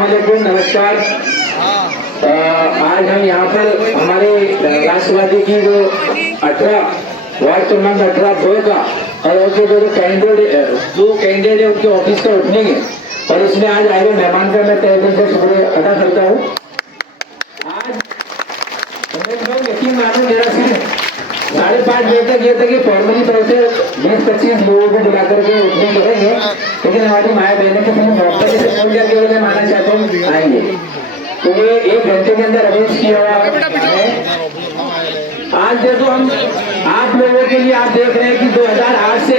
अस्सलामुअलैकुम, नमस्कार। आज हम यहाँ पर हमारे राष्ट्रवादी की जो 18 वार्ड क्रमांक 18 का और उनके जो कैंडिडेट है उनके ऑफिस का ओपनिंग है और इसमें आज आए हुए मेहमान का मैं तहे दिल से शुक्रिया अदा करता हूँ। आज यकीन मानो मेरा सिर्फ 5:30 बजे तक ये था कि फॉर्मली तरह से 20-25 लोगों को बुला करके ओपनिंग करेंगे, लेकिन हमारी माया बहनों की मोहब्बत से फोन करके बोले माना चाहते हैं आएंगे, तो ये 1 घंटे के अंदर अरेंज किया हुआ है। आज देखो हम आप लोगों के लिए, आप देख रहे हैं कि 2008 से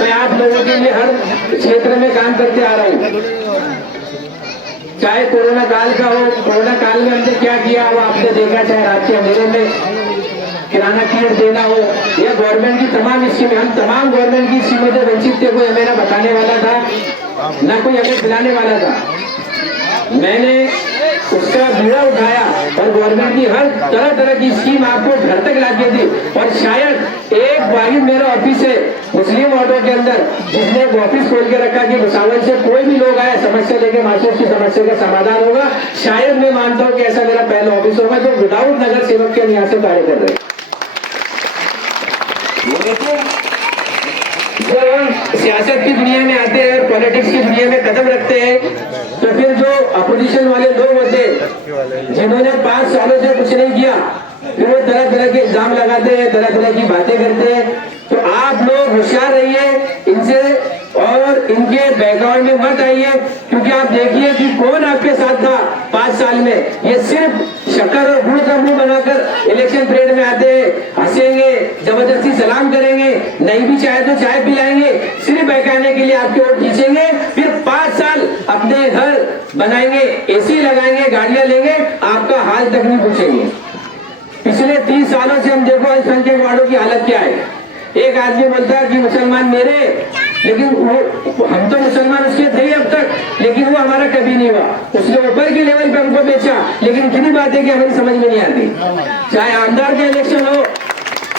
मैं आप लोगों के लिए हर क्षेत्र में काम करते आ रहा हूँ, चाहे कोरोना काल का हो। कोरोना काल में हमने क्या किया वो आपने देखा, चाहे रात के अंधेरे में किराना किट देना हो या गवर्नमेंट की तमाम स्कीमें, हम तमाम गवर्नमेंट की स्कीमों से वंचित थे। कोई हमें ना बताने वाला था, ना कोई हमें खिलाने वाला था। मैंने उसका बीड़ा उठाया और गवर्नमेंट की हर तरह की स्कीम आपको घर तक ला के दी। और शायद एक वाहिद मेरा ऑफिस है मुस्लिम वार्डों के अंदर जिसने एक ऑफिस खोल के रखा कि भुसावल से कोई भी लोग आए समस्या लेके मासूस की समस्या का समाधान होगा। शायद मैं मानता हूँ कि ऐसा मेरा पहला ऑफिस होगा जो विदाउट नगर सेवक के यहाँ से कार्य कर रहे हैं। जब हम सियासत की दुनिया में आते हैं, पॉलिटिक्स की दुनिया में कदम रखते हैं, तो फिर जो अपोजिशन वाले लोग होते हैं जिन्होंने 5 सालों से कुछ नहीं किया, फिर वो तरह के इल्जाम लगाते हैं, तरह की बातें करते हैं। तो आप लोग होशियार रहिए इनसे और इनके बैकग्राउंड में मत आइए, क्योंकि आप देखिए कि कौन आपके साथ था 5 साल में। ये सिर्फ शक्कर और गुड़ का मुंह बनाकर इलेक्शन परेड में आते हैं, हंसेंगे, जबरदस्ती सलाम करेंगे, नहीं भी चाहे तो चाय पिलाएंगे, सिर्फ बहकाने के लिए आपकी ओर खींचेंगे। फिर 5 साल अपने घर बनाएंगे, एसी लगाएंगे, गाड़ियां लेंगे, आपका हाल तक नहीं पूछेंगे। पिछले 30 सालों से हम देखो अल्पसंख्यक वार्डों की हालत क्या है। एक आदमी बोलता है कि मुसलमान मेरे, लेकिन वो हम तो मुसलमान उसके थे अब तक, लेकिन वो हमारा कभी नहीं हुआ। उसने ऊपर के लेवल पे हमको बेचा, लेकिन इतनी बात है कि हमारी समझ में नहीं आती। चाहे आमदार का इलेक्शन हो,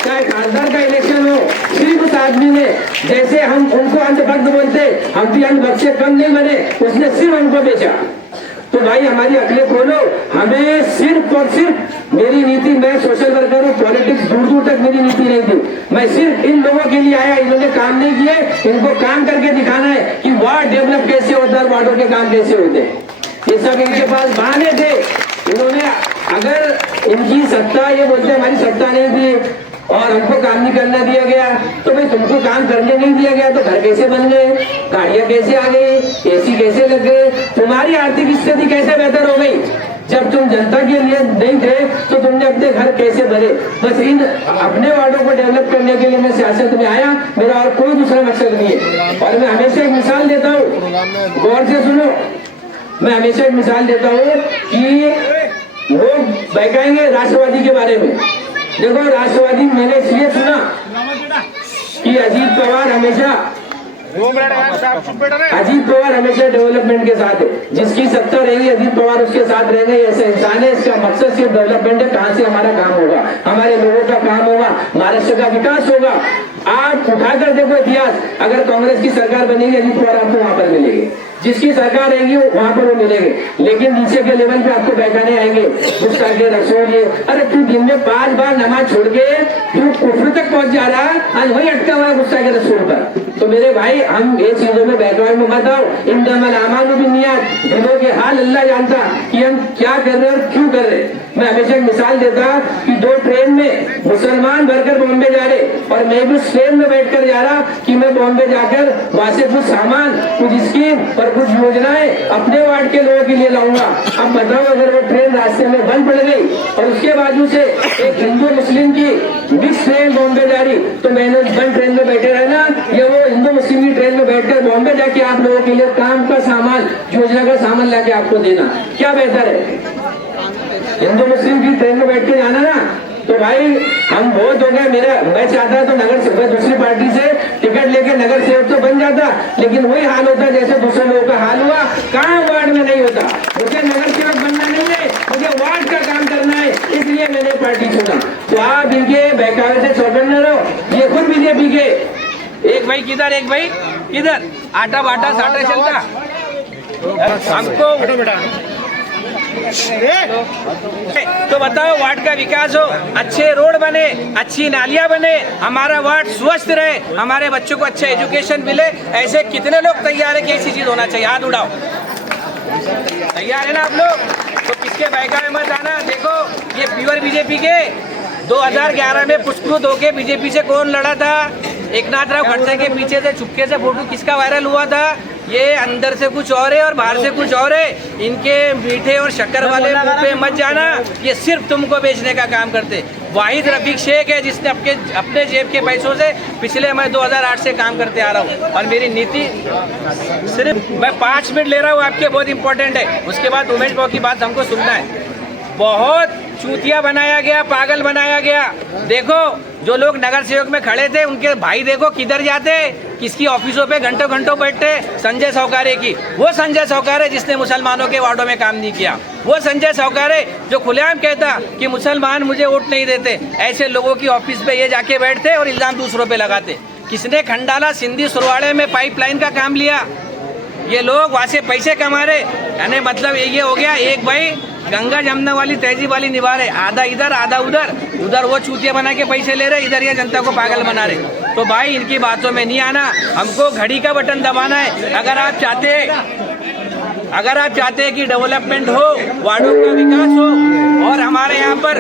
चाहे खासदार का इलेक्शन हो, सिर्फ उस आदमी ने, जैसे हम उनको अंधभक्त बोलते, हम भी अंधभक्त से कम नहीं बने, उसने सिर्फ हमको बेचा। तो भाई हमारी अकलें खोलो। हमें सिर्फ और सिर्फ मेरी नीति, मैं सोशल वर्कर हूँ, पॉलिटिक्स दूर तक मेरी नीति नहीं थी। मैं सिर्फ इन लोगों के लिए आया, इन्होंने काम नहीं किए, इनको काम करके दिखाना है कि वार्ड डेवलप कैसे होता है, वार्डों के काम कैसे होते हैं। ये सब इनके पास बहाने थे। इन्होंने, अगर इनकी सत्ता, ये बोलते हमारी सत्ता नहीं थी और हमको काम नहीं करना दिया गया, तो भाई तुमको काम करने नहीं दिया गया तो घर कैसे बन गए, गाड़ियां कैसे आ गई, एसी कैसे लग गए, तुम्हारी आर्थिक स्थिति कैसे बेहतर हो गई। जब तुम जनता के लिए नहीं थे तो तुमने अपने घर कैसे भरे। बस इन अपने वार्डों को डेवलप करने के लिए मैं सियासत में आया, मेरा और कोई दूसरा मकसद नहीं है। और मैं हमेशा एक मिसाल देता हूँ, गौर से सुनो, मैं हमेशा एक मिसाल देता हूँ कि लोग बहकाएंगे राष्ट्रवादी के बारे में। देखो राष्ट्रवादी मैंने इसलिए सुना कि अजीत पवार हमेशा डेवलपमेंट के साथ है। जिसकी सत्ता रहेगी अजीत पवार उसके साथ रहेंगे, ऐसा इंसान है। इसका मकसद सिर्फ डेवलपमेंट है। कहां से हमारा काम होगा, हमारे लोगों का काम होगा, महाराष्ट्र का विकास होगा। आप उठाकर देखो इतिहास, अगर कांग्रेस की सरकार बनेगी अजीत पवार आपको वहां पर मिलेगी, जिसकी सरकार रहेगी वहां पर वो मिलेंगे, लेकिन नीचे के लेवल पे आपको बहकाने आएंगे। गुस्सा के रसूल ये, अरे तू दिन में 5 बार नमाज छोड़ के तू कुफर तक पहुंच जा रहा है, आज वही अटका हुआ है गुस्सा के रसूल पर। तो मेरे भाई हम ये चीजों में बैकग्राउंड में मत आओ। इंदमल आमानु बिन्नियात, दिलों के हाल अल्लाह जानता कि हम क्या कर रहे हैं और क्यों कर रहे हैं। मैं हमेशा एक मिसाल देता कि 2 ट्रेन में मुसलमान भरकर बॉम्बे जा रहे और मैं भी ट्रेन में बैठकर जा रहा कि मैं बॉम्बे जाकर वहां से कुछ सामान, कुछ स्कीम और कुछ योजनाएं अपने वार्ड के लोगों के लिए लाऊंगा। अब बताओ अगर वो ट्रेन रास्ते में बंद पड़ गई और उसके बाजू से एक हिंदू मुस्लिम की मिक्स ट्रेन बॉम्बे जा रही, तो मैंने उस बंद ट्रेन में बैठे रहना या वो हिंदू मुस्लिम की ट्रेन में बैठकर बॉम्बे जाके आप लोगों के लिए काम का सामान, योजना का सामान लाके आपको देना, क्या बेहतर है। हिंदू मुस्लिम की ट्रेन में बैठ के जाना ना, तो भाई हम बहुत हो गए। मैं चाहता तो नगर से, मैं दूसरी पार्टी से टिकट लेके नगर सेवक तो बन जाता, लेकिन वही हाल होता जैसे दूसरे लोगों का हाल हुआ। कहाँ वार्ड में नहीं होता। मुझे नगर सेवक बनना नहीं है, मुझे वार्ड का काम करना है, इसलिए मैंने पार्टी चुना। तो आप इनके बहकावे से चौकन्ने रहो। ये खुद बीजेपी के एक भाई किधर, आटा बाटा साटा चलता हमको तो बताओ, वार्ड का विकास हो, अच्छे रोड बने, अच्छी नालियां बने, हमारा वार्ड स्वस्थ रहे, हमारे बच्चों को अच्छा एजुकेशन मिले। ऐसे कितने लोग तैयार है कि ऐसी चीज होना चाहिए? हाथ उठाओ। तैयार है ना आप लोग? तो किसके बहका में मत आना। देखो, ये प्योर बीजेपी के 2011 में पुरस्कृत होके बीजेपी से कौन लड़ा था? एकनाथ राव खड़से के पीछे से चुपके से फोटो किसका वायरल हुआ था? ये अंदर से कुछ और है और बाहर से कुछ और है। इनके मीठे और शक्कर वाले मुंह पे मत जाना, ये सिर्फ तुमको बेचने का काम करते। वाहिद रफीक शेख है जिसने अपने जेब के पैसों से पिछले मैं 2008 से काम करते आ रहा हूँ, और मेरी नीति सिर्फ मैं 5 मिनट ले रहा हूँ आपके, बहुत इंपॉर्टेंट है। उसके बाद उमेश भाव की बात हमको सुनना है। बहुत चूतिया बनाया गया, पागल बनाया गया। देखो, जो लोग नगर सेवक में खड़े थे उनके भाई देखो किधर जाते, किसकी ऑफिसों पे घंटों घंटों बैठते। संजय सौकारे की, वो संजय सौकारे जिसने मुसलमानों के वार्डों में काम नहीं किया, वो संजय सौकारे जो खुलेआम कहता कि मुसलमान मुझे वोट नहीं देते। ऐसे लोगों की ऑफिस पे ये जाके बैठते और इल्जाम दूसरों पे लगाते। किसने खंडाला सिंधी सुरवाड़े में पाइपलाइन का काम लिया? ये लोग वहां से पैसे कमा रहे, यानी मतलब ये हो गया, एक भाई गंगा जमुना वाली तहजीब वाली निभा रहे, आधा इधर आधा उधर, उधर वो चूतिया बना के पैसे ले रहे, इधर ये जनता को पागल बना रहे। तो भाई इनकी बातों में नहीं आना, हमको घड़ी का बटन दबाना है। अगर आप चाहते हैं कि डेवलपमेंट हो, वार्डों का विकास हो और हमारे यहाँ पर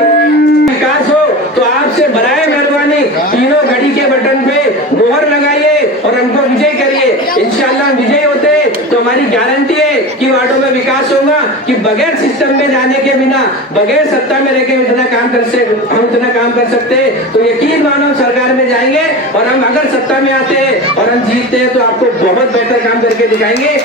विकास हो, तो आपसे बराए मेहरबानी तीनों घड़ी के बटन पे मोहर लगाइए और हमको विजय करिए। इंशाल्लाह विजय होते तो हमारी गारंटी है कि वार्डों में विकास होगा, कि बगैर सिस्टम में जाने के बिना, बगैर सत्ता में रहकर हम इतना काम कर सकते हैं। तो यकीन मानो सरकार में जाएंगे और हम अगर सत्ता में आते हैं और हम जीतते हैं तो आपको बहुत बेहतर काम करके दिखाएंगे।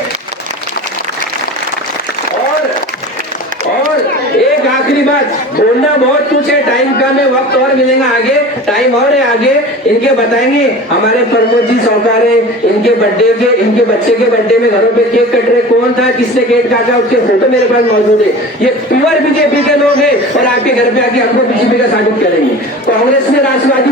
और एक आखिरी बात, बोलना बहुत कुछ है, टाइम कम है, वक्त और मिलेगा आगे, टाइम और है आगे। इनके बताएंगे हमारे प्रमोद जी सौकारे, इनके बच्चे के बर्थडे में घरों पे केक कट रहे, कौन था, किसने केक काटा, उसके फोटो मेरे पास मौजूद है। ये प्योर बीजेपी के लोग हैं और आपके घर पे आके हमको बीजेपी का साबित करेंगे। कांग्रेस ने राष्ट्रवादी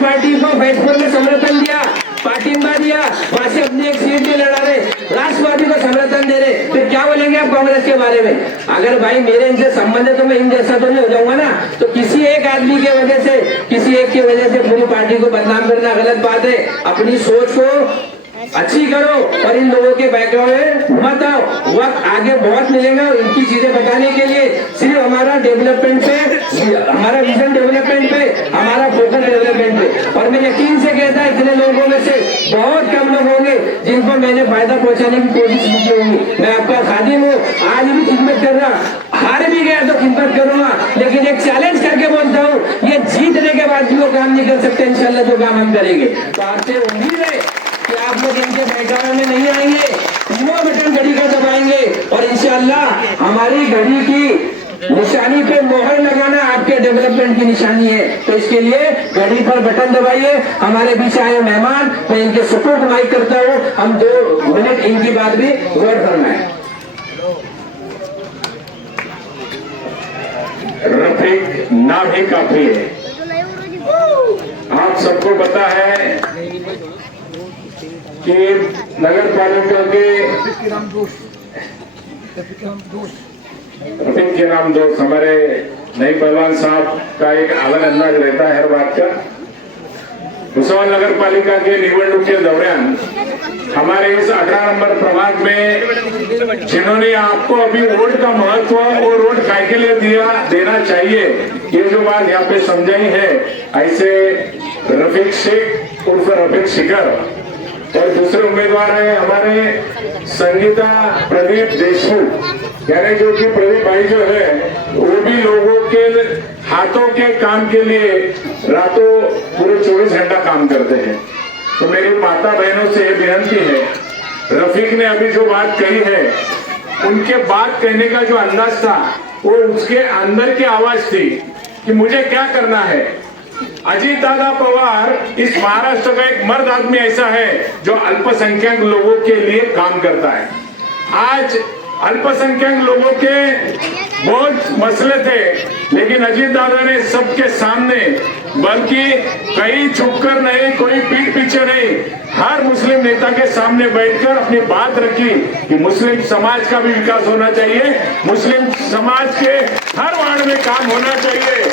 पार्टी को बैठपुर में समर्थन दिया, पार्टिंबा दिया, वहां से अपनी एक सीट भी लड़ा रहे, राष्ट्रवादी को समर्थन दे रहे, फिर क्या बोलेंगे आप कांग्रेस के बारे में? अगर भाई मेरे इनसे संबंध है तो मैं इन जैसा तो नहीं हो जाऊंगा ना। तो किसी एक आदमी के वजह से, किसी एक की वजह से पूरी पार्टी को बदनाम करना गलत बात है। अपनी सोच को अच्छी करो और इन लोगों के बैकग्राउंड में मत आओ। वक्त आगे बहुत मिलेगा इनकी चीजें बताने के लिए। सिर्फ हमारा डेवलपमेंट पे, हमारा विजन डेवलपमेंट पे, हमारा फोकस डेवलपमेंट पे। और मैं यकीन से कहता इतने लोगों में से बहुत कम लोग होंगे जिनको मैंने फायदा पहुंचाने की कोशिश की होगी। मैं आपका खादिम हूँ, आज भी खिदमत कर रहा, हार भी गया तो खिदमत करूंगा, लेकिन एक चैलेंज करके बोलता हूँ, ये जीतने के बाद भी वो काम नहीं कर सकते, इंशाल्लाह जो काम हम करेंगे। तो आपसे उम्मीद है कि आप लोग इनके बहकावे में नहीं आएंगे, तीनों बटन घड़ी का दबाएंगे और इंशाल्लाह हमारी घड़ी की निशानी पे मोहर लगाना आपके डेवलपमेंट की निशानी है। तो इसके लिए घड़ी पर बटन दबाइए। हमारे बीच आए मेहमान, मैं इनके सपोर्ट माइक करता हूँ, हम 2 मिनट इनकी बात भी गौर फरमाएं। रफीक ना भी काफी है। आप सबको पता है कि नगर पालिका के रफीक के नाम दोस्त हमारे नई पहलवान साहब का एक अलग अंदाज रहता है हर बात का। भुसावल नगर पालिका के निवडणूक के दौरान हमारे इस 18 नंबर प्रभाग में जिन्होंने आपको अभी वोट का महत्व और वोट काय के लिए देना चाहिए, ये जो बात यहाँ पे समझाई है, ऐसे रफीक शेख उर्फ रफीक शिखर और दूसरे उम्मीदवार है हमारे संगीता प्रदीप देशमुख, यानी जो कि प्रदीप भाई जो है वो भी लोगों के हाथों के काम के लिए रातों पूरे 24 घंटा काम करते हैं। तो मेरी माता बहनों से ये विनती है, रफीक ने अभी जो बात कही है, उनके बात कहने का जो अंदाज था वो उसके अंदर की आवाज थी कि मुझे क्या करना है। अजीत दादा पवार इस महाराष्ट्र का एक मर्द आदमी ऐसा है जो अल्पसंख्यक लोगों के लिए काम करता है। आज अल्पसंख्यक लोगों के बहुत मसले थे, लेकिन अजीत दादा ने सबके सामने बल्कि कहीं छुपकर नहीं, कोई पीठ पीछे नहीं, हर मुस्लिम नेता के सामने बैठकर अपनी बात रखी कि मुस्लिम समाज का भी विकास होना चाहिए, मुस्लिम समाज के हर वार्ड में काम होना चाहिए।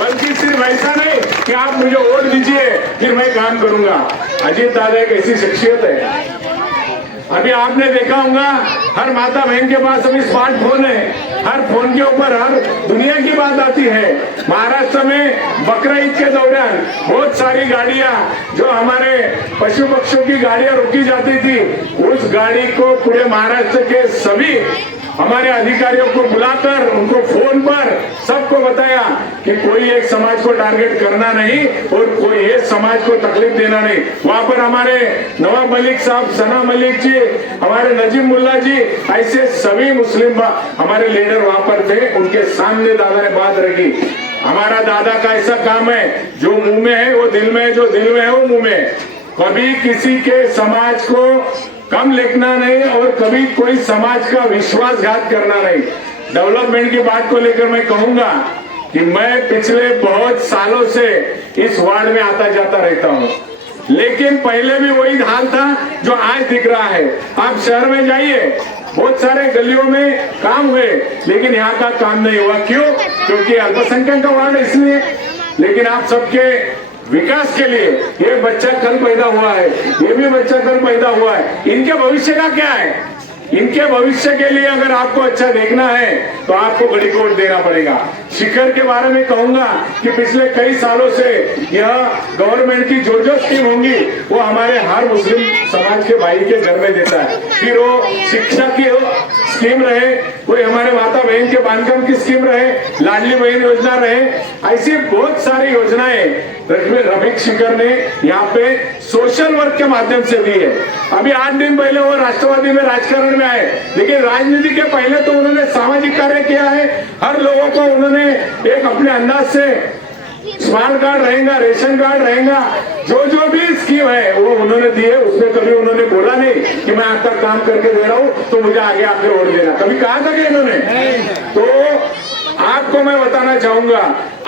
बल्कि सिर्फ ऐसा नहीं कि आप मुझे वोट दीजिए फिर मैं काम करूंगा। अजीत दादा एक ऐसी शख्सियत है, अभी आपने देखा होगा हर माता बहन के पास अभी स्मार्टफोन है, हर फोन के ऊपर हर दुनिया की बात आती है। महाराष्ट्र में बकरा ईद के दौरान बहुत सारी गाड़ियां, जो हमारे पशु पक्षियों की गाड़ियां रोकी जाती थी, उस गाड़ी को पूरे महाराष्ट्र के सभी हमारे अधिकारियों को बुलाकर उनको फोन पर सबको बताया कि कोई एक समाज को टारगेट करना नहीं और कोई एक समाज को तकलीफ देना नहीं। वहां पर हमारे नवाब मलिक साहब, सना मलिक जी, हमारे नजीम मुल्ला जी, ऐसे सभी मुस्लिम हमारे लीडर वहां पर थे। उनके सामने दादा ने बात रखी। हमारा दादा का ऐसा काम है, जो मुंह में है वो दिल में है, जो दिल में है वो मुंह में। कभी किसी के समाज को कम लिखना नहीं और कभी कोई समाज का विश्वासघात करना नहीं। डेवलपमेंट की बात को लेकर मैं कहूंगा कि मैं पिछले बहुत सालों से इस वार्ड में आता जाता रहता हूं, लेकिन पहले भी वही हाल था जो आज दिख रहा है। आप शहर में जाइए, बहुत सारे गलियों में काम हुए, लेकिन यहाँ का काम नहीं हुआ। क्यों? क्योंकि अल्पसंख्यक का वार्ड इसलिए। लेकिन आप सबके विकास के लिए, ये बच्चा कल पैदा हुआ है, ये भी बच्चा कल पैदा हुआ है, इनके भविष्य का क्या है? इनके भविष्य के लिए अगर आपको अच्छा देखना है तो आपको बड़ी वोट देना पड़ेगा। शिखर के बारे में कहूंगा कि पिछले कई सालों से यह गवर्नमेंट की जो जो स्कीम होंगी वो हमारे हर मुस्लिम समाज के भाई के घर में देता है। फिर वो शिक्षा की स्कीम रहे, कोई हमारे माता बहन के बांधकाम की स्कीम रहे, लाडली बहन योजना रहे, ऐसी बहुत सारी योजनाएं रफीक शिखर ने यहाँ पे सोशल वर्क के माध्यम से दी है। अभी 8 दिन पहले वो राष्ट्रवादी में राजकारण में आए, लेकिन राजनीति के पहले तो उन्होंने सामाजिक कार्य किया है। हर लोगों को उन्होंने एक अपने अंदाज से स्मार्ट कार्ड रहेगा, रेशन कार्ड रहेगा, जो जो भी स्कीम है वो उन्होंने दी है। उसमें कभी उन्होंने बोला नहीं कि मैं आपका काम करके दे रहा हूँ तो मुझे आगे आकर वोट देना, कभी कहा था कि इन्होंने? तो आपको मैं बताना चाहूंगा,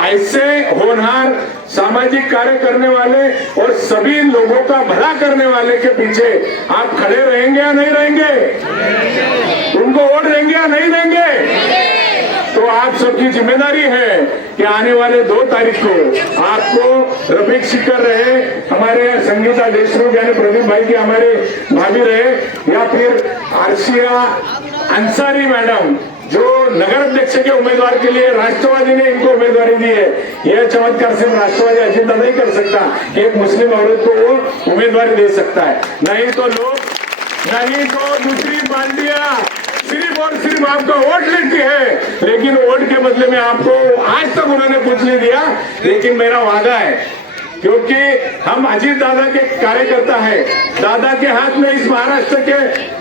ऐसे होनहार सामाजिक कार्य करने वाले और सभी लोगों का भला करने वाले के पीछे आप खड़े रहेंगे या नहीं रहेंगे? उनको वोट देंगे या नहीं देंगे? तो आप सबकी जिम्मेदारी है कि आने वाले 2 तारीख को आपको रफीक शिखर रहे, हमारे संगीता देशमुख यानी प्रदीप भाई की हमारे भाभी रहे, या फिर आरशिया अंसारी मैडम जो नगर अध्यक्ष के उम्मीदवार के लिए राष्ट्रवादी ने इनको उम्मीदवारी दी है। यह चमत्कार सिर्फ राष्ट्रवादी अजीत दादा नहीं कर सकता कि एक मुस्लिम औरत को वो उम्मीदवारी दे सकता है। नहीं तो दूसरी पार्टियां सिर्फ और सिर्फ आपका वोट लेती है, लेकिन वोट के बदले में आपको आज तक उन्होंने कुछ नहीं दिया। लेकिन मेरा वादा है, क्योंकि हम अजीत दादा के कार्यकर्ता है, दादा के हाथ में इस महाराष्ट्र के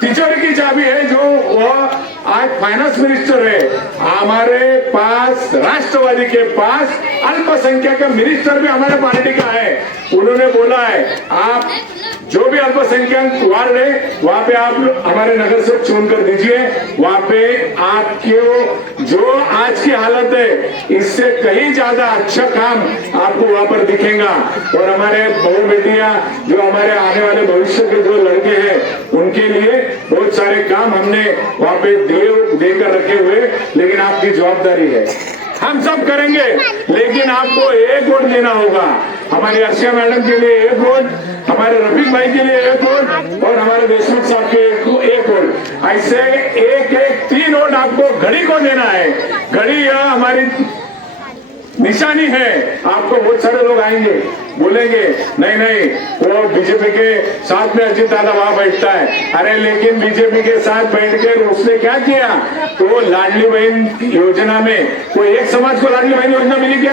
तिजोरी की चाबी है, जो वह आज फाइनेंस मिनिस्टर है। हमारे पास राष्ट्रवादी के पास अल्पसंख्यक मिनिस्टर भी हमारे पार्टी का है। उन्होंने बोला है आप जो भी अल्पसंख्यक वार्ड है वहां पे आप हमारे नगर से चुन कर दीजिए, वहां पे आपके जो आज की हालत है इससे कहीं ज्यादा अच्छा काम आपको वहां पर दिखेगा। और हमारे बहू बेटियां जो हमारे आने वाले भविष्य के जो लड़के हैं उनके लिए बहुत सारे काम हमने वहां पे देकर रखे हुए, लेकिन आपकी जवाबदारी है, हम सब करेंगे, लेकिन आपको एक वोट देना होगा। हमारी अर्शिया मैडम के लिए एक वोट, हमारे रफीक भाई के लिए एक वोट और हमारे देशमुख साहब के एक वोट। ऐसे एक 3 वोट आपको घड़ी को देना है। घड़ी यह हमारी निशानी है। आपको बहुत सारे लोग आएंगे बोलेंगे नहीं वो बीजेपी के साथ में अजीत दादा वहां बैठता है। अरे लेकिन बीजेपी के साथ बैठकर उसने क्या किया? तो लाडली बहन योजना में कोई एक समाज को लाडली बहन योजना मिली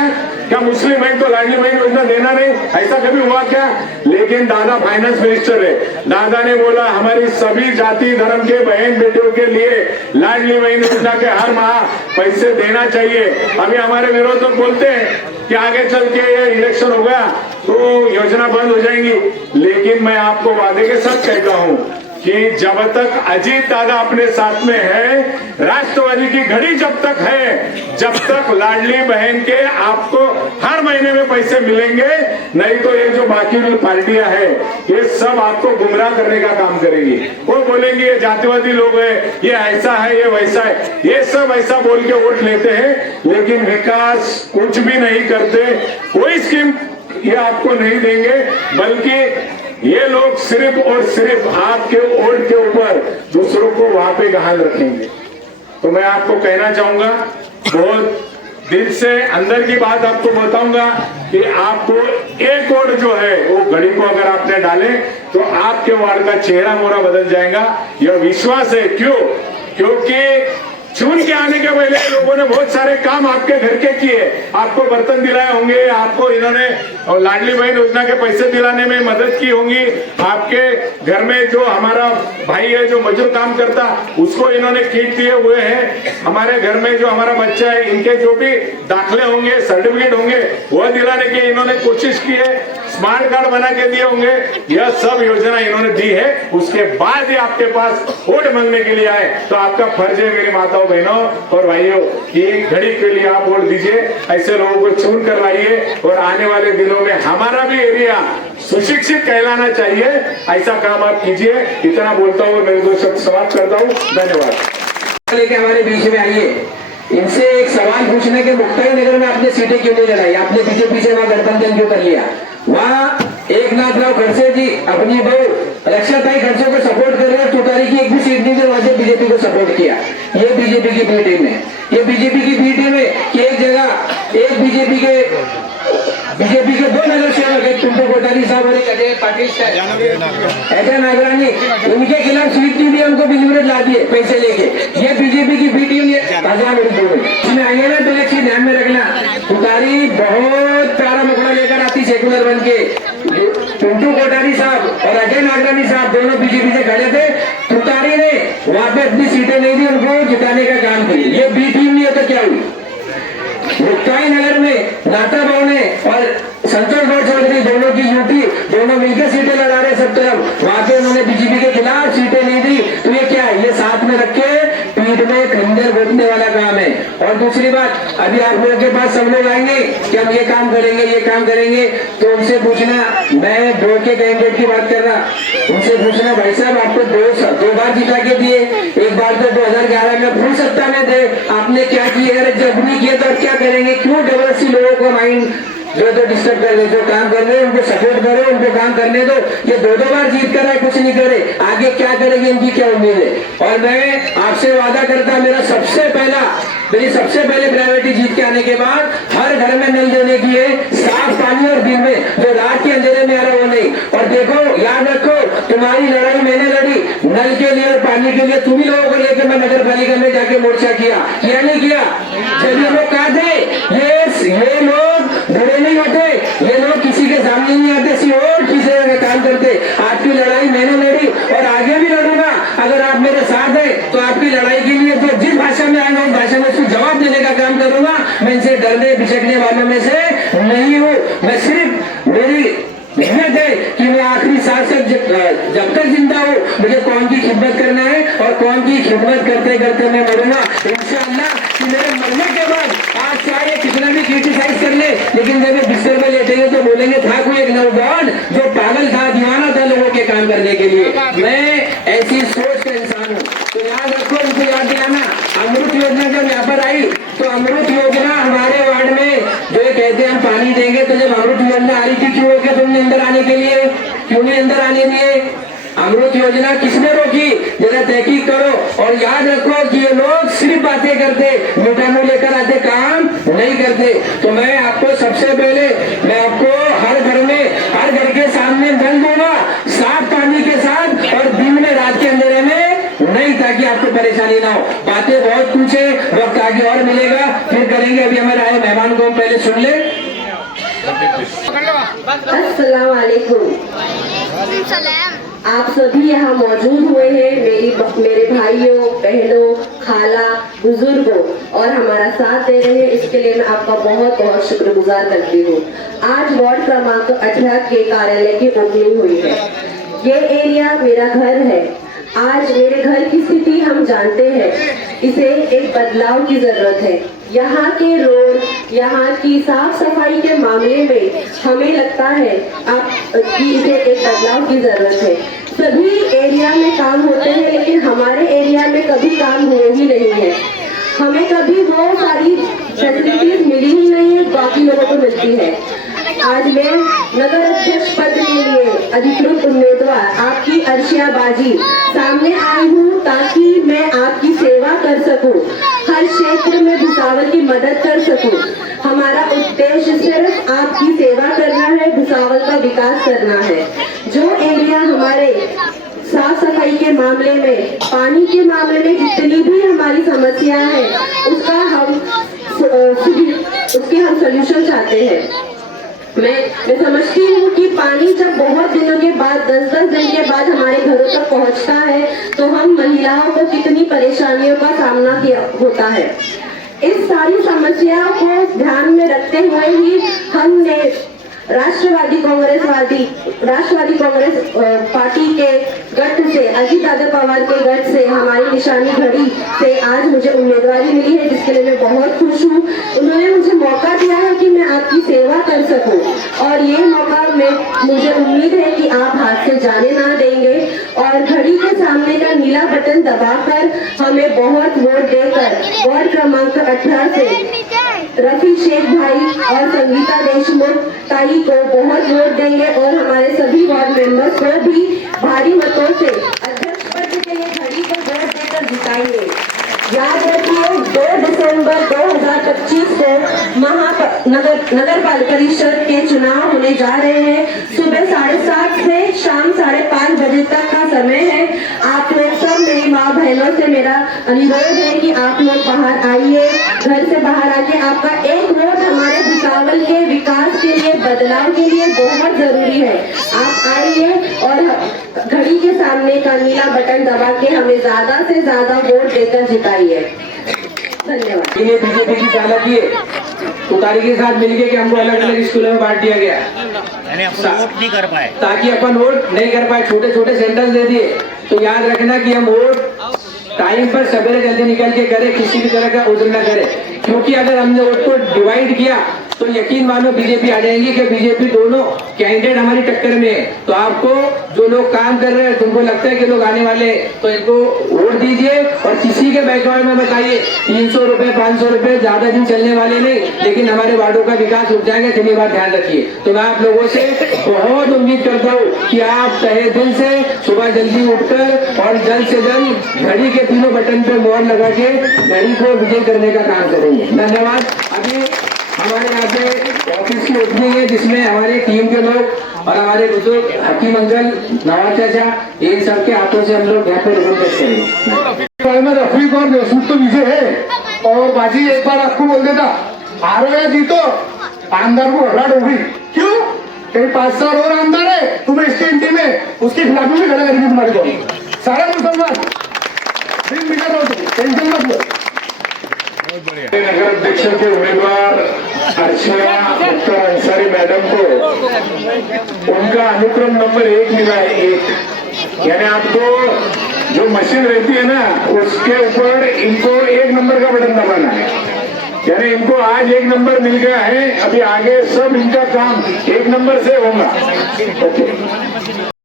क्या मुस्लिम है तो लाडली बहन योजना देना नहीं? ऐसा कभी हुआ क्या? लेकिन दादा फाइनेंस मिनिस्टर है, दादा ने बोला हमारी सभी जाति धर्म के बहन बेटियों के लिए लाडली बहन योजना के हर माह पैसे देना चाहिए। अभी हमारे विरोधक बोलते हैं कि आगे चल के ये इलेक्शन हो गया तो योजना बंद हो जाएंगी, लेकिन मैं आपको वादे के साथ कहता हूं कि जब तक अजीत दादा अपने साथ में है, राष्ट्रवादी की घड़ी जब तक है, जब तक लाडली बहन के आपको हर महीने में पैसे मिलेंगे। नहीं तो ये जो बाकी पार्टियां हैं ये सब आपको गुमराह करने का काम करेंगी। वो बोलेंगे ये जातिवादी लोग हैं, ये ऐसा है, ये वैसा है, ये सब ऐसा बोल के वोट लेते हैं, लेकिन विकास कुछ भी नहीं करते। कोई स्कीम ये आपको नहीं देंगे, बल्कि ये लोग सिर्फ और सिर्फ आपके वोट के ऊपर दूसरों को वहां पे गहाल रखेंगे। तो मैं आपको कहना चाहूंगा, बहुत दिल से अंदर की बात आपको बताऊंगा कि आपको एक वोट जो है वो घड़ी को अगर आपने डाले तो आपके वार्ड का चेहरा मोरा बदल जाएगा। यह विश्वास है। क्यों? क्योंकि चुन के आने के पहले लोगों ने बहुत सारे काम आपके घर के किए, आपको बर्तन दिलाए होंगे, आपको इन्होंने लाडली बहन योजना के पैसे दिलाने में मदद की होंगी, आपके घर में जो हमारा भाई है जो मजदूर काम करता उसको इन्होंने किट दिए हुए हैं, हमारे घर में जो हमारा बच्चा है इनके जो भी दाखले होंगे, सर्टिफिकेट होंगे, वह दिलाने की इन्होंने कोशिश की है, स्मार्ट कार्ड बना के दिए होंगे। यह सब योजना इन्होंने दी है। उसके बाद ही आपके पास वोट मांगने के लिए आए, तो आपका फर्ज है मेरी माताओं बहनों और भाइयों कि घड़ी के लिए आप वोट दीजिए। ऐसे लोगों को चुन कर लाइए और आने वाले दिनों में हमारा भी एरिया सुशिक्षित कहलाना चाहिए, ऐसा काम आप कीजिए। इतना बोलता हूँ, मेरे दो शब्द समाप्त करता हूँ। धन्यवाद। लेके हमारे बीच में आइए, इनसे एक सवाल पूछने के मुक्ताई नगर में आपने सीटें क्यों नहीं लड़ाई? आपने बीजेपी से वहां गठबंधन क्यों कर लिया? वहाँ एकनाथ राव खड़से जी अपनी बहू रक्षाताई खड़से को सपोर्ट कर रहे हैं, तुतारी की एक भी सीट नहीं थी, वहां से बीजेपी को सपोर्ट किया। ये बीजेपी की बी टीम है, ये बीजेपी की बी टीम है कि एक जगह एक बीजेपी के दो नगर सेवक है, पिंटू कोठारी साहब और एक अजय पाटिल साहब, अजय नागरानी, उनके खिलाफ सीट नहीं दी, उनको बिजनेस ला दिए पैसे लेके। ये बीजेपी की बी टीम इसमें आइए ना, तो एक चीज ध्यान में रखना, तुतारी बहुत प्यारा मुखड़ा लेकर आती सेकुलर बन के। पिंटू कोठारी साहब और अजय नागरानी साहब दोनों बीजेपी से खड़े थे, तुतारी ने वहां पे अपनी सीटें नहीं दी, उनको जिताने का काम किया। ये बी टीम नहीं है तो क्या हुई? मुक्ताई नगर में नाता भाव ने और संतोष गौड़ चौधरी दोनों की यूटी, दोनों मिलकर सीटें लड़ा रहे सब तरफ, वहां पे उन्होंने बीजेपी के खिलाफ सीटें नहीं दी। तो ये क्या है? ये साथ में रख के पीठ में खंजर घोटने वाला काम है। और दूसरी बात, अभी आप लोगों के पास सब लोग आएंगे कि हम ये काम करेंगे, ये काम करेंगे, तो उनसे पूछना, मैं दो के कैंडिडेट की बात कर रहा, उनसे पूछना भाई साहब आपको दो बार जिता के दिए, एक बार तो 2011 में फुल सत्ता में थे, आपने क्या किया? अरे जब नहीं किया तो अब क्या करेंगे? क्यों जबरदस्ती लोगों को माइंड जो डिस्टर्ब कर रहे, जो काम कर रहे हैं उनको सपोर्ट करो, उनको काम करने दो। ये दो बार जीत कर रहा है, कुछ नहीं करे, आगे क्या करेंगे इनकी क्या उम्मीद है? और मैं आपसे वादा करता, मेरी सबसे पहले प्रायोरिटी जीत के आने के बाद हर घर में नल देने की है, साफ पानी और दिन में, जो रात के अंधेरे में आ रहा वो नहीं। और देखो, याद रखो, तुम्हारी लड़ाई मैंने लड़ी नल के लिए और पानी के लिए, तुम्ही लोगों को लेकर मैं नगर पालिका में जाके मोर्चा किया नहीं किया? जब ये लोग कहा थे ये लोग बुरे नहीं होते, ये लोग किसी के सामने नहीं आते, किसी और किसी का काम करते। आपकी लड़ाई मैंने लड़ी और आगे भी लड़ूंगा। अगर आप मेरे साथ हैं तो आपकी लड़ाई के लिए जो जिस भाषा में आएंगे उस भाषा में उसको जवाब देने का काम करूंगा। मैं इनसे डरने बिछकने वालों में से नहीं हूँ। मैं सिर्फ मेरी मेहनत है कि मैं आखिरी सांस तक जब तक जिंदा हूँ मुझे कौन की खिदमत करना है और कौन की खिदमत करते करते मैं मरूंगा इंशाअल्लाह। कि मेरे मरने के बाद आज चाहे कितना भी क्रिटिसाइज कर ले, लेकिन जब बिस्तर में लेटेंगे तो बोलेंगे था कोई एक नौजवान जो पागल था, दीवाना था लोगों के काम करने के लिए। मैं ऐसी सोच का इंसान हूँ। तो याद रखो, उनको याद दिलाना, अमृत योजना जब यहाँ पर आई तो अमृत योजना हमारे वार्ड में जो कहते हैं हम पानी देंगे, तो जब अमृत योजना आ रही थी क्यों रोके तुमने अंदर आने के लिए? क्यों नहीं अंदर आने दिए? अमृत योजना किसने रोकी? जरा तहकीक करो। और याद रखो कि ये लोग सिर्फ बातें करते, मीठा मुंह लेकर आते, काम नहीं करते। तो मैं आपको सबसे पहले हर घर में, हर घर के सामने नल दूंगा साफ पानी के साथ और दिन में रात के अंधेरे में नहीं, ताकि आपको परेशानी ना हो। बातें बहुत कुछ है, वक्त आगे और मिलेगा, फिर करेंगे। अभी हमारे आए मेहमान को हम पहले सुन ले। अस्सलाम वालेकुम। आप सभी यहाँ मौजूद हुए हैं, मेरे भाइयों, बहनों, खाला, बुजुर्गों और हमारा साथ दे रहे हैं, इसके लिए मैं आपका बहुत बहुत शुक्रगुजार करती हूँ। आज वार्ड क्रमांक 18 के कार्यालय की ओपनिंग हुई है। ये एरिया मेरा घर है। आज मेरे घर की स्थिति हम जानते हैं, इसे एक बदलाव की जरूरत है। यहाँ के रोड, यहाँ की साफ सफाई के मामले में हमें लगता है कि इसे एक बदलाव की जरूरत है। सभी एरिया में काम होते हैं, लेकिन हमारे एरिया में कभी काम हुए ही नहीं है। हमें कभी वो सारी फैसिलिटीज मिली ही नहीं है, बाकी लोगों को मिलती है। आज मैं नगर अध्यक्ष पद के लिए अधिकृत उम्मीदवार आपकी अर्शिया बाजी सामने आई हूँ, ताकि मैं आपकी सेवा कर सकूं, हर क्षेत्र में भुसावल की मदद कर सकूं। हमारा उद्देश्य सिर्फ आपकी सेवा करना है, भुसावल का विकास करना है। जो एरिया हमारे साफ सफाई के मामले में, पानी के मामले में जितनी भी हमारी समस्या है, उसके हम सोल्यूशन चाहते हैं। मैं समझती हूँ कि पानी जब बहुत दिनों के बाद, 10-10 दिन के बाद हमारे घरों तक पहुँचता है, तो हम महिलाओं को कितनी परेशानियों का सामना होता है। इस सारी समस्याओं को ध्यान में रखते हुए ही हमने राष्ट्रवादी कांग्रेस पार्टी के गठ से, अजीत दादा पवार के गठ से हमारी निशानी घड़ी से आज मुझे उम्मीदवारी मिली है, जिसके लिए मैं बहुत खुश हूँ। उन्होंने मुझे मौका दिया है कि मैं आपकी सेवा कर सकूं, और ये मौका मुझे उम्मीद है कि आप हाथ से जाने ना देंगे, और घड़ी के सामने का नीला बटन दबाकर हमें बहुत वोट देकर वार्ड क्रमांक 18 से रफी शेख भाई और संगीता देशमुख ताई को बहुत वोट देंगे, और हमारे सभी वार्ड मेंबर्स को भी भारी मतों से अध्यक्ष पद के लिए घड़ी को वोट देकर जिताएंगे। याद रखिए, 2 दिसंबर 2025 को नगर परिषद के चुनाव होने जा रहे हैं। सुबह 7:30 से शाम 5:30 बजे तक का समय है। आप लोग सब मेरी माँ बहनों से मेरा अनुरोध है कि आप लोग बाहर आइए, घर से बाहर आके आपका एक वोट हमारे भुसावल के विकास के लिए, बदलाव के लिए बहुत जरूरी है। आप आइए और घड़ी के सामने का नीला बटन दबा के हमें ज्यादा से ज्यादा वोट देकर जिताइए। धन्यवाद। ये बीजेपी की चालाकी है, तुतारी के साथ मिलके कि हमको अलग अलग स्कूलों में बांट दिया गया, वोट नहीं कर पाए, ताकि अपन वोट नहीं कर पाए, छोटे छोटे सेंटेंस दे दिए। तो याद रखना कि हम वोट टाइम पर सवेरे जल्दी निकल के करें, किसी भी तरह का उधर न करें, क्योंकि अगर हमने वोट को डिवाइड किया तो यकीन मानो बीजेपी आ जाएंगी कि बीजेपी दोनों कैंडिडेट हमारी टक्कर में है। तो आपको जो लोग काम कर रहे हैं, तुमको लगता है कि लोग आने वाले हैं, तो इनको वोट दीजिए, और किसी के बैकग्राउंड में बताइए 300 रुपए 500 रुपए ज्यादा दिन चलने वाले नहीं, लेकिन हमारे वार्डों का विकास रुक जाएगा, इतनी बात ध्यान रखिए। तो मैं आप लोगों से बहुत उम्मीद करता हूँ कि आप तहे दिल से सुबह जल्दी उठकर और जल्द से जल्द घड़ी के तीनों बटन पे मोहर लगा के घड़ी को विजय करने का काम करेंगे। धन्यवाद। अभी हमारे यहाँ पे ऑफिस की ओपनिंग है, जिसमें हमारे टीम के लोग और हमारे बुजुर्ग हकीम अंकल, नवाज चाचा, इन सबके हाथों से हम लोग यहाँ पे रिबन कट करेंगे। रफीक और देशमुख तो विजय है, और बाजी एक बार आपको बोल देता, हारो या जीतो आमदार को घबराहट होगी। क्यों? कहीं 5 साल और आमदार है, तुम्हें इसके एंटी में उसके खिलाफ भी खड़ा करेंगे तुम्हारे को सारे मुसलमान। टेंशन मत लो। नगर अध्यक्ष के उम्मीदवार अर्चना मुख्तार अंसारी मैडम को उनका अनुक्रम नंबर 1 मिला है, 1। यानी आपको जो मशीन रहती है ना, उसके ऊपर इनको 1 नंबर का बटन दबाना है। यानी इनको आज 1 नंबर मिल गया है, अभी आगे सब इनका काम 1 नंबर से होगा। ओके।